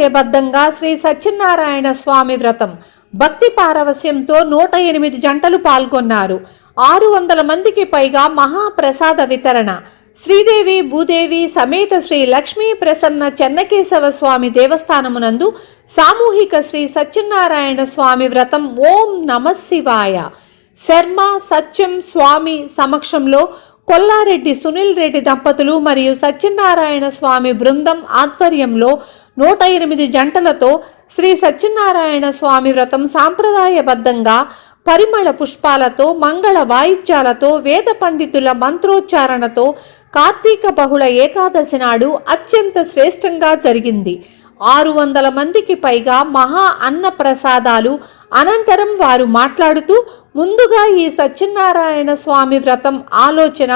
సాంప్రదాయబద్ధంగా శ్రీ సత్యనారాయణ స్వామి వ్రతం. భక్తి పారవస్యంతో నూట ఎనిమిది జంటలు పాల్గొన్నారు. ఆరు వందల మందికి పైగా మహాప్రసాద వితరణ. శ్రీదేవి భూదేవి సమేత శ్రీ లక్ష్మీ ప్రసన్న చెన్నకేశవ స్వామి దేవస్థానమునందు సామూహిక శ్రీ సత్యనారాయణ స్వామి వ్రతం ఓం నమ శివాయ. శర్మ సత్యం స్వామి సమక్షంలో కొల్లారెడ్డి సునీల్ రెడ్డి దంపతులు మరియు సత్యనారాయణ స్వామి బృందం ఆధ్వర్యంలో నూట ఎనిమిది జంటలతో శ్రీ సత్యనారాయణ స్వామి వ్రతం సాంప్రదాయబద్ధంగా పరిమళ పుష్పాలతో మంగళ వాయిద్యాలతో వేద పండితుల మంత్రోచ్చారణతో కార్తీక బహుళ ఏకాదశి నాడు అత్యంత శ్రేష్టంగా జరిగింది. ఆరు వందల మందికి పైగా మహా అన్న ప్రసాదాలు అనంతరం వారు మాట్లాడుతూ ముందుగా ఈ సత్యనారాయణ స్వామి వ్రతం ఆలోచన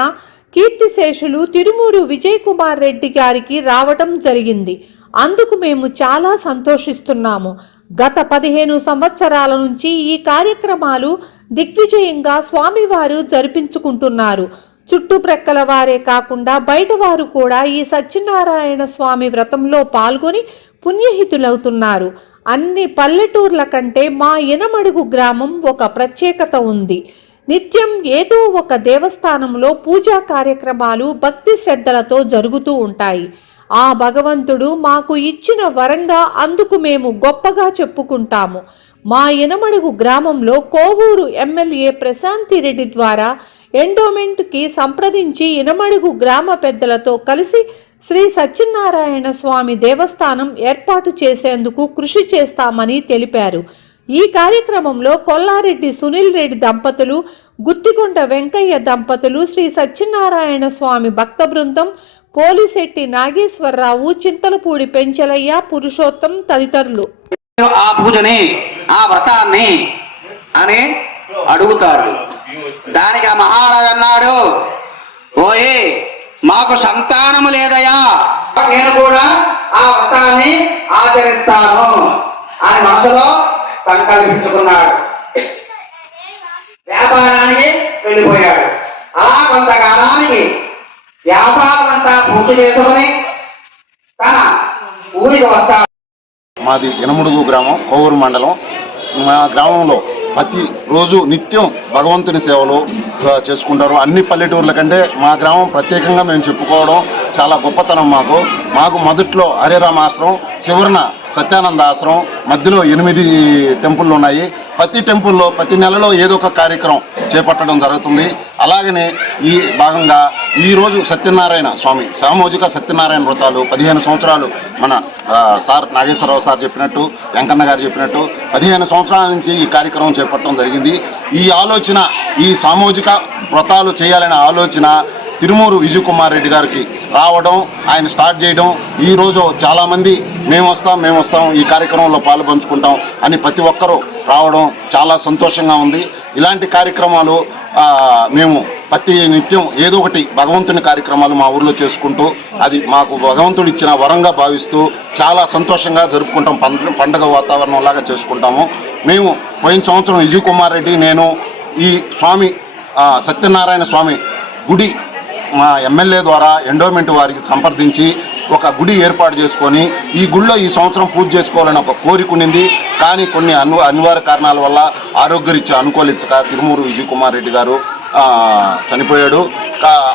కీర్తిశేషులు తిరుమూరు విజయ్ కుమార్ రెడ్డి గారికి రావటం జరిగింది. అందుకు మేము చాలా సంతోషిస్తున్నాము. గత పదిహేను సంవత్సరాల నుంచి ఈ కార్యక్రమాలు దిగ్విజయంగా స్వామివారు జరిపించుకుంటున్నారు. చుట్టుప్రక్కల వారే కాకుండా బయట వారు కూడా ఈ సత్యనారాయణ స్వామి వ్రతంలో పాల్గొని పుణ్యహితులవుతున్నారు. అన్ని పల్లెటూర్ల కంటే మా ఇనమడుగు గ్రామం ఒక ప్రత్యేకత ఉంది. నిత్యం ఏదో ఒక దేవస్థానంలో పూజా కార్యక్రమాలు భక్తి శ్రద్ధలతో జరుగుతూ ఉంటాయి. ఆ భగవంతుడు మాకు ఇచ్చిన వరంగా అందుకు మేము గొప్పగా చెప్పుకుంటాము. మా ఇనమడుగు గ్రామంలో కోవూరు ఎమ్మెల్యే ప్రశాంతి రెడ్డి ద్వారా ఎండోమెంట్కి సంప్రదించి ఇనమడుగు గ్రామ పెద్దలతో కలిసి శ్రీ సత్యనారాయణ స్వామి దేవస్థానం ఏర్పాటు చేసేందుకు కృషి చేస్తామని తెలిపారు. ఈ కార్యక్రమంలో కొల్లారెడ్డి సునీల్ రెడ్డి దంపతులు గుత్తికొండ వెంకయ్య దంపతులు శ్రీ సత్యనారాయణ స్వామి భక్త బృందం పోలిశెట్టి నాగేశ్వరరావు చింతలపూడి పెంచలయ్య పురుషోత్తం తదితరులు. ఆ పూజని ఆ వ్రతాన్ని అని అడుగుతారు. దానికి ఆ మహారాజు అన్నాడు ఓయే మాకు సంతానము లేదయా నేను కూడా ఆ వ్రతాన్ని ఆచరిస్తాను అని మనసులో సంకల్పించుకున్నాడు. వ్యాపారానికి వెళ్ళిపోయాడు. అలా కొంతకాలానికి వ్యాపారం అంతా పూర్తి చేసుకుని తన ఊరికి వస్తాడు మాది ఇనముడుగు గ్రామం కోవూరు మండలం. మా గ్రామంలో ప్రతి రోజు నిత్యం భగవంతుని సేవలు చేసుకుంటారు. అన్ని పల్లెటూర్ల కంటే మా గ్రామం ప్రత్యేకంగా మేము చెప్పుకోవడం చాలా గొప్పతనం మాకు. మాకు మొదట్లో హరిరామ ఆశ్రమం చివరన సత్యానంద ఆశ్రమం మధ్యలో ఎనిమిది టెంపుల్లు ఉన్నాయి. ప్రతి టెంపుల్లో ప్రతి నెలలో ఏదో ఒక కార్యక్రమం చేపట్టడం జరుగుతుంది. అలాగనే ఈ భాగంగా ఈరోజు సత్యనారాయణ స్వామి సామూహిక సత్యనారాయణ వ్రతాలు పదిహేను సంవత్సరాలు మన సార్ నాగేశ్వరరావు సార్ చెప్పినట్టు వెంకన్న గారు చెప్పినట్టు పదిహేను సంవత్సరాల నుంచి ఈ కార్యక్రమం చేపట్టడం జరిగింది. ఈ ఆలోచన ఈ సామూహిక వ్రతాలు చేయాలనే ఆలోచన తిరుమూరు విజయ్ కుమార్ రెడ్డి గారికి రావడం ఆయన స్టార్ట్ చేయడం ఈ రోజు చాలామంది మేము వస్తాం మేము వస్తాం ఈ కార్యక్రమంలో పాలుపంచుకుంటాం అని ప్రతి ఒక్కరూ రావడం చాలా సంతోషంగా ఉంది. ఇలాంటి కార్యక్రమాలు మేము ప్రతి నిత్యం ఏదో ఒకటి భగవంతుని కార్యక్రమాలు మా ఊర్లో చేసుకుంటూ అది మాకు భగవంతుడు ఇచ్చిన వరంగా భావిస్తూ చాలా సంతోషంగా జరుపుకుంటాం. పండుగ పండగ వాతావరణం లాగా చేసుకుంటాము. మేము పోయిన సంవత్సరం విజయ్ కుమార్ రెడ్డి నేను ఈ స్వామి సత్యనారాయణ స్వామి గుడి మా ఎమ్మెల్యే ద్వారా ఎండోమెంట్ వారికి సంప్రదించి ఒక గుడి ఏర్పాటు చేసుకొని ఈ గుడిలో ఈ సంవత్సరం పూజ చేసుకోవాలని ఒక కోరిక ఉండింది. కానీ కొన్ని అను అనివార్య కారణాల వల్ల ఆరోగ్యరీత్యా అనుకూలించక తిరుమూరు విజయ్ కుమార్ రెడ్డి గారు చనిపోయాడు.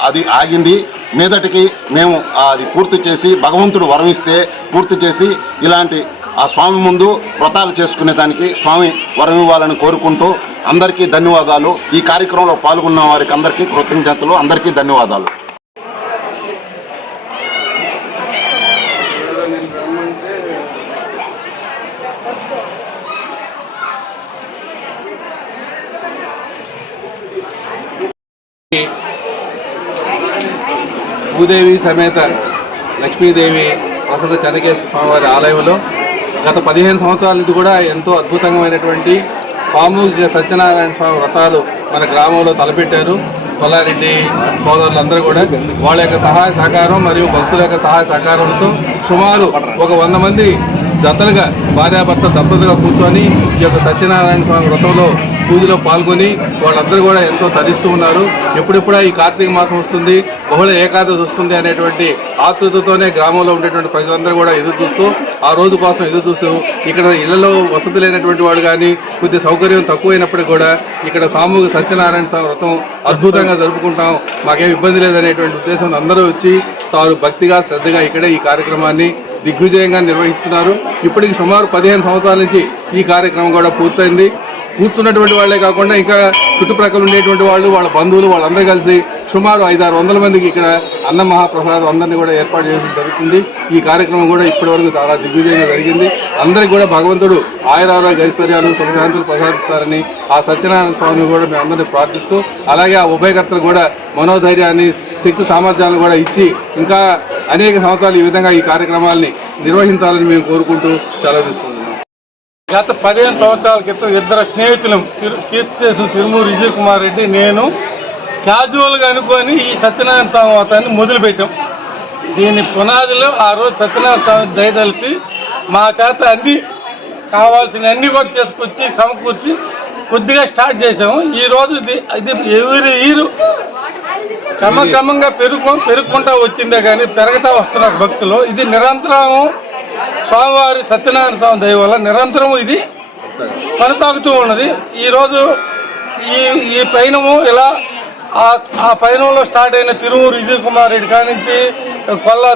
అది ఆగింది. మీదటికి మేము అది పూర్తి చేసి భగవంతుడు వరమిస్తే పూర్తి చేసి ఇలాంటి ఆ స్వామి ముందు వ్రతాలు చేసుకునే దానికి స్వామి వరం ఇవ్వాలని కోరుకుంటూ అందరికీ ధన్యవాదాలు. ఈ కార్యక్రమంలో పాల్గొన్న వారికి అందరికీ కృతజ్ఞతలు. అందరికీ ధన్యవాదాలు. భూదేవి సమేత లక్ష్మీదేవి వసంత చంద్రకేశ్వర స్వామివారి ఆలయంలో గత పదిహేను సంవత్సరాల నుంచి కూడా ఎంతో అద్భుతమైనటువంటి సామూహిక సత్యనారాయణ స్వామి వ్రతాలు మన గ్రామంలో తలపెట్టారు. కొల్లారెడ్డి సోదరులందరూ కూడా వాళ్ళ యొక్క సహాయ సహకారం మరియు భక్తుల యొక్క సహాయ సహకారంతో సుమారు ఒక వంద మంది జతలుగా భార్యాభర్త దంపతులుగా కూర్చొని ఈ యొక్క సత్యనారాయణ స్వామి వ్రతంలో పూజలో పాల్గొని వాళ్ళందరూ కూడా ఎంతో తరిస్తూ ఉన్నారు. ఎప్పుడెప్పుడా ఈ కార్తీక మాసం వస్తుంది బహుళ ఏకాదశి వస్తుంది అనేటువంటి ఆతృతతోనే గ్రామంలో ఉండేటువంటి ప్రజలందరూ కూడా ఎదురు చూస్తూ ఆ రోజు కోసం ఎదురు చూస్తూ ఇక్కడ ఇళ్ళలో వసతి లేనటువంటి వాడు కానీ కొద్ది సౌకర్యం తక్కువైనప్పటికీ కూడా ఇక్కడ సామూహిక సత్యనారాయణ స్వామి వ్రతం అద్భుతంగా జరుపుకుంటాం. మాకేం ఇబ్బంది లేదనేటువంటి ఉద్దేశం అందరూ వచ్చి తాను భక్తిగా శ్రద్ధగా ఇక్కడే ఈ కార్యక్రమాన్ని దిగ్విజయంగా నిర్వహిస్తున్నారు. ఇప్పటికి సుమారు పదిహేను సంవత్సరాల నుంచి ఈ కార్యక్రమం కూడా పూర్తయింది. కూర్చున్నటువంటి వాళ్ళే కాకుండా ఇంకా చుట్టుప్రక్కల ఉండేటువంటి వాళ్ళు వాళ్ళ బంధువులు వాళ్ళందరూ కలిసి సుమారు ఐదారు వందల మందికి ఇక్కడ అన్న మహాప్రసాదం అందరినీ కూడా ఏర్పాటు చేయడం జరుగుతుంది. ఈ కార్యక్రమం కూడా ఇప్పటివరకు చాలా దిగ్విజయంగా జరిగింది. అందరికీ కూడా భగవంతుడు ఆయురారా ఐశ్వర్యాలు సుఖశాంతులు ప్రసాదిస్తారని ఆ సత్యనారాయణ స్వామిని కూడా మేము అందరినీ ప్రార్థిస్తూ అలాగే ఆ ఉభయకర్తలు కూడా మనోధైర్యాన్ని శక్తి సామర్థ్యాలను కూడా ఇచ్చి ఇంకా అనేక సంవత్సరాలు ఈ విధంగా ఈ కార్యక్రమాల్ని నిర్వహించాలని మేము కోరుకుంటూ సెలవు గత పదిహేను సంవత్సరాల క్రితం ఇద్దరు స్నేహితులం తిరు చేసిన తిరుమూరు విజయ్ కుమార్ రెడ్డి నేను క్యాజువల్గా అనుకొని ఈ సత్యనారాయణ స్వామి వ్రతాన్ని మొదలుపెట్టాం. దీని పునాదిలో ఆ రోజు సత్యనారాయణ స్వామి దయదలిచి మా చేత అన్ని కావాల్సిన అన్ని కూడా తీసుకొచ్చి సమకూర్చి కొద్దిగా స్టార్ట్ చేసాము ఈ రోజు ఇది ఎవరి ఇయర్ క్రమక్రమంగా పెరుగు పెరుగుకుంటా వచ్చిందే కానీ పెరగతా వస్తున్నారు భక్తులు. ఇది నిరంతరం స్వామివారి సత్యనారాయణ స్వామి దయ వల్ల నిరంతరం ఇది కొనసాగుతూ ఉన్నది. ఈరోజు ఈ ఈ పయనము ఇలా ఆ పయనంలో స్టార్ట్ అయిన తిరుమూరు విజయ్ కుమార్ రెడ్డి కాడి నుంచి కొల్లా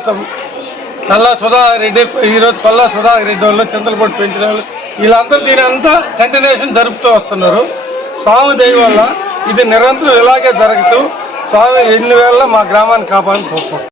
చల్లా సుధాకర్ రెడ్డి ఈరోజు కొల్లా సుధాకర్ రెడ్డి వాళ్ళు చింతలపట్టు పెంచిన వాళ్ళు వీళ్ళందరూ దీని అంతా కంటిన్యూషన్ జరుపుతూ వస్తున్నారు. స్వామి దయ వల్ల ఇది నిరంతరం ఇలాగే జరుగుతూ స్వామి ఎన్ని వేళ మా గ్రామాన్ని కాపాడని కోరుకుంటున్నాం.